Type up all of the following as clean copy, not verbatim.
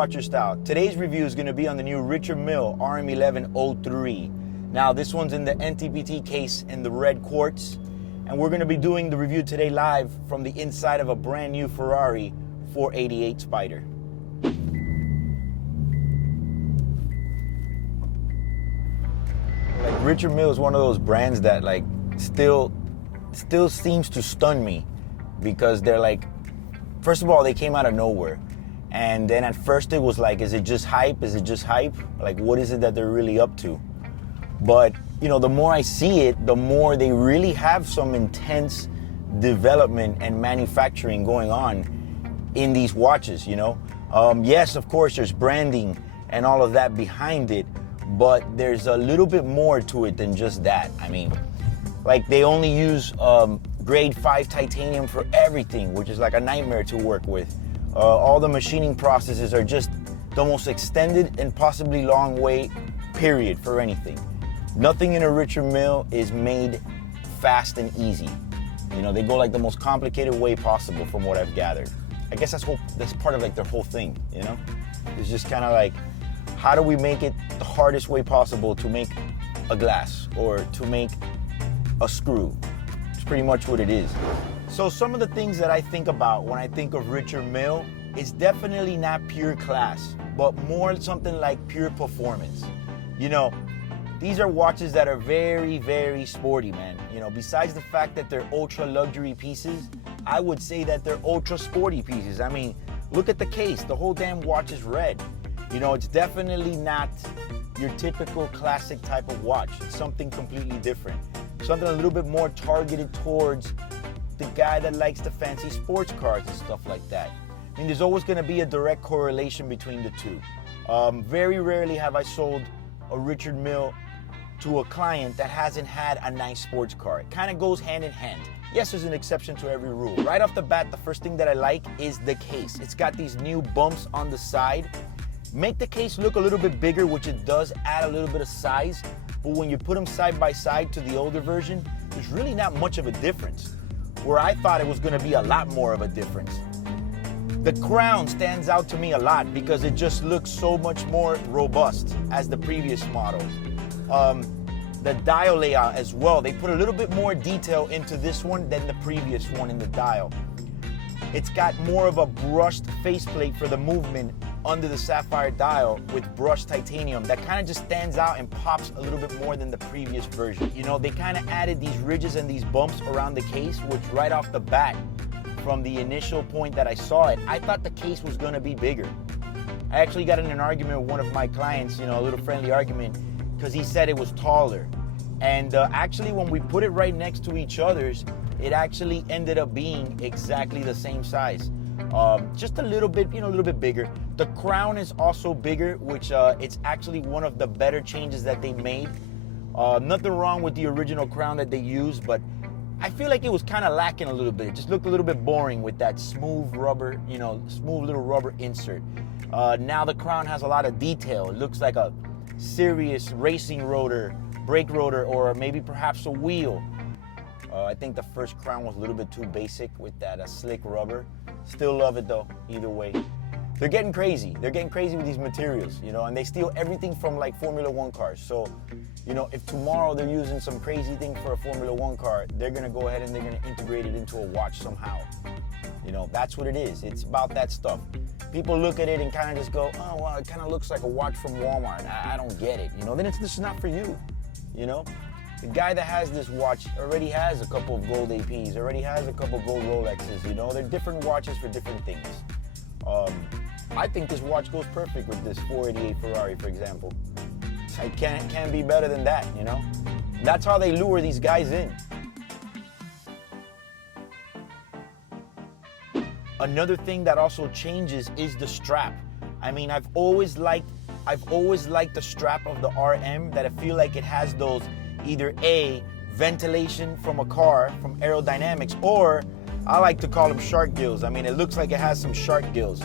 Watch Your Style. Today's review is going to be on the new Richard Mille RM 1103. Now this one's in the NTPT case in the Red Quartz, and we're going to be doing the review today live from the inside of a brand new Ferrari 488 Spider. Like, Richard Mille is one of those brands that like still seems to stun me, because they're like, first of all, they came out of nowhere. And then at first it was like, is it just hype? Is it just hype? Like, what is it that they're really up to? But, you know, the more I see it, the more they really have some intense development and manufacturing going on in these watches, you know? Yes, of course, there's branding and all of that behind it, but there's a little bit more to it than just that. I mean, like, they only use grade 5 titanium for everything, which is like a nightmare to work with. All the machining processes are just the most extended and possibly long way, period, for anything. Nothing in a Richard Mille is made fast and easy. You know, they go like the most complicated way possible, from what I've gathered. I guess that's part of like their whole thing, you know? It's just kind of like, how do we make it the hardest way possible to make a glass or to make a screw? It's pretty much what it is. So some of the things that I think about when I think of Richard Mille is definitely not pure class, but more something like pure performance. You know, these are watches that are very, very sporty, man. You know, besides the fact that they're ultra luxury pieces, I would say that they're ultra sporty pieces. I mean, look at the case. The whole damn watch is red. You know, it's definitely not your typical classic type of watch. It's something completely different. Something a little bit more targeted towards the guy that likes the fancy sports cars and stuff like that. I mean, there's always going to be a direct correlation between the two. Very rarely have I sold a Richard Mille to a client that hasn't had a nice sports car. It kind of goes hand in hand. Yes, there's an exception to every rule. Right off the bat, the first thing that I like is the case. It's got these new bumps on the side. Make the case look a little bit bigger, which it does add a little bit of size. But when you put them side by side to the older version, there's really not much of a difference, where I thought it was going to be a lot more of a difference. The crown stands out to me a lot because it just looks so much more robust as the previous model. The dial layout as well, they put a little bit more detail into this one than the previous one in the dial. It's got more of a brushed faceplate for the movement under the sapphire dial with brushed titanium that kind of just stands out and pops a little bit more than the previous version. You know, they kind of added these ridges and these bumps around the case, which right off the bat, from the initial point that I saw it, I thought the case was going to be bigger. I actually got in an argument with one of my clients, you know, a little friendly argument, because he said it was taller. And actually, when we put it right next to each other's, it actually ended up being exactly the same size. Just a little bit, you know, a little bit bigger. The crown is also bigger, which it's actually one of the better changes that they made. Nothing wrong with the original crown that they used, but I feel like it was kind of lacking a little bit. It just looked a little bit boring with that smooth rubber, you know, smooth little rubber insert. Now the crown has a lot of detail. It looks like a serious racing rotor, brake rotor, or maybe perhaps a wheel. I think the first crown was a little bit too basic with that slick rubber. Still love it though, either way. They're getting crazy. They're getting crazy with these materials, you know, and they steal everything from like Formula One cars. So, you know, if tomorrow they're using some crazy thing for a Formula One car, they're gonna go ahead and they're gonna integrate it into a watch somehow. You know, that's what it is. It's about that stuff. People look at it and kind of just go, oh, well, it kind of looks like a watch from Walmart. I don't get it, you know, then it's just not for you, you know? The guy that has this watch already has a couple of gold APs, already has a couple of gold Rolexes, you know? They're different watches for different things. I think this watch goes perfect with this 488 Ferrari, for example. It can't be better than that, you know? That's how they lure these guys in. Another thing that also changes is the strap. I mean, I've always liked the strap of the RM, that I feel like it has those either A, ventilation from a car, from aerodynamics, or I like to call them shark gills. I mean, it looks like it has some shark gills.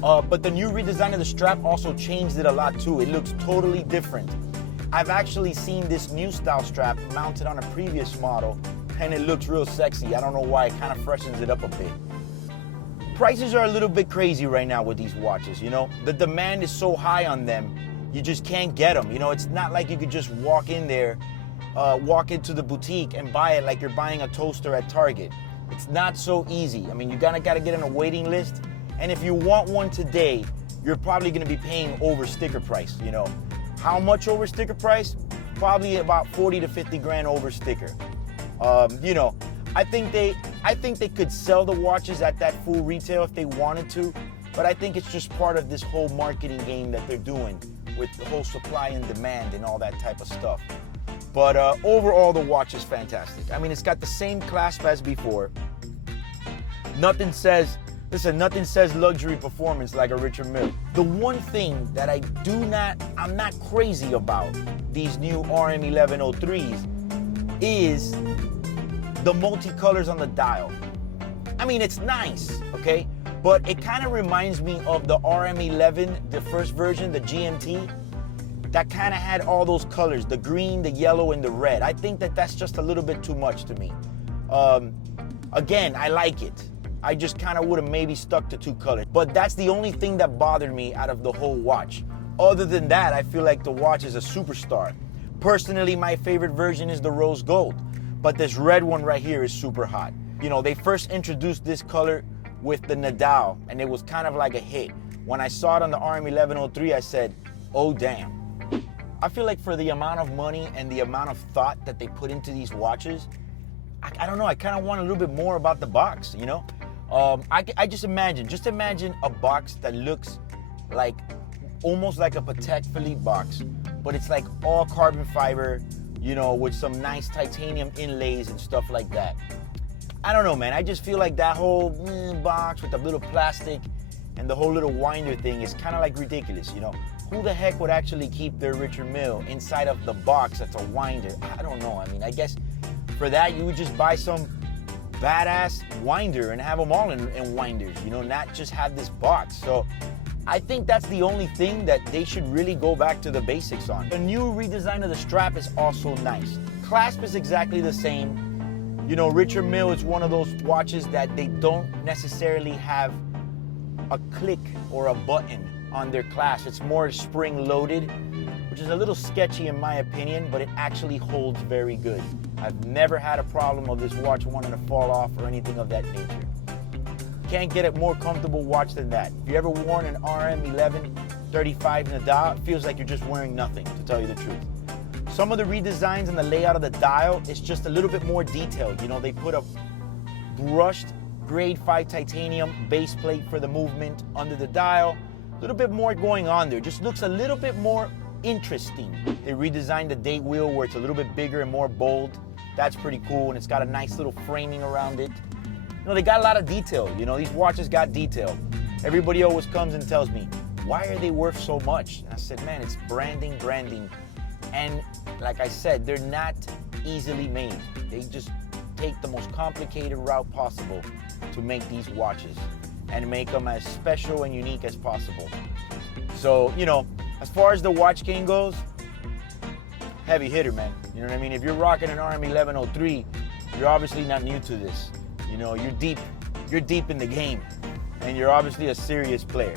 But the new redesign of the strap also changed it a lot too. It looks totally different. I've actually seen this new style strap mounted on a previous model, and it looks real sexy. I don't know why, it kind of freshens it up a bit. prices are a little bit crazy right now with these watches, you know? The demand is so high on them, you just can't get them. You know, it's not like you could just walk in there, walk into the boutique and buy it like you're buying a toaster at Target. It's not so easy. I mean, you gotta get on a waiting list. And if you want one today, you're probably gonna be paying over sticker price, you know? How much over sticker price? Probably about 40 to 50 grand over sticker. You know, I think they could sell the watches at that full retail if they wanted to, but I think it's just part of this whole marketing game that they're doing with the whole supply and demand and all that type of stuff. But overall, the watch is fantastic. I mean, it's got the same clasp as before. Nothing says luxury performance like a Richard Mille. The one thing that I'm not crazy about these new RM1103s is the multicolors on the dial. I mean, it's nice, okay? But it kind of reminds me of the RM11, the first version, the GMT, that kind of had all those colors, the green, the yellow, and the red. I think that that's just a little bit too much to me. Again, I like it. I just kind of would have maybe stuck to 2 colors. But that's the only thing that bothered me out of the whole watch. Other than that, I feel like the watch is a superstar. Personally, my favorite version is the rose gold. But this red one right here is super hot. You know, they first introduced this color with the Nadal, and it was kind of like a hit. When I saw it on the RM1103, I said, oh damn. I feel like for the amount of money and the amount of thought that they put into these watches, I don't know, I kind of want a little bit more about the box, you know? I just imagine a box that looks like, almost like a Patek Philippe box, but it's like all carbon fiber, you know, with some nice titanium inlays and stuff like that. I don't know, man. I just feel like that whole box with the little plastic and the whole little winder thing is kind of like ridiculous, you know? Who the heck would actually keep their Richard Mille inside of the box that's a winder? I don't know. I mean, I guess for that, you would just buy some badass winder and have them all in winders, you know, not just have this box. So I think that's the only thing that they should really go back to the basics on. The new redesign of the strap is also nice. Clasp is exactly the same. You know, Richard Mille is one of those watches that they don't necessarily have a click or a button on their clasp. It's more spring loaded, which is a little sketchy in my opinion, but it actually holds very good. I've never had a problem of this watch wanting to fall off or anything of that nature. Can't get a more comfortable watch than that. If you ever worn an RM1135 Nadal, it feels like you're just wearing nothing, to tell you the truth. Some of the redesigns and the layout of the dial is just a little bit more detailed. You know, they put a brushed grade 5 titanium base plate for the movement under the dial. A little bit more going on there. Just looks a little bit more interesting. They redesigned the date wheel where it's a little bit bigger and more bold. That's pretty cool, and it's got a nice little framing around it. You know, they got a lot of detail. You know, these watches got detail. Everybody always comes and tells me, why are they worth so much? And I said, man, it's branding. And like I said, they're not easily made. They just take the most complicated route possible to make these watches and make them as special and unique as possible. So, you know, as far as the watch game goes, heavy hitter, man. You know what I mean? If you're rocking an RM1103, you're obviously not new to this. You know, you're deep in the game, and you're obviously a serious player.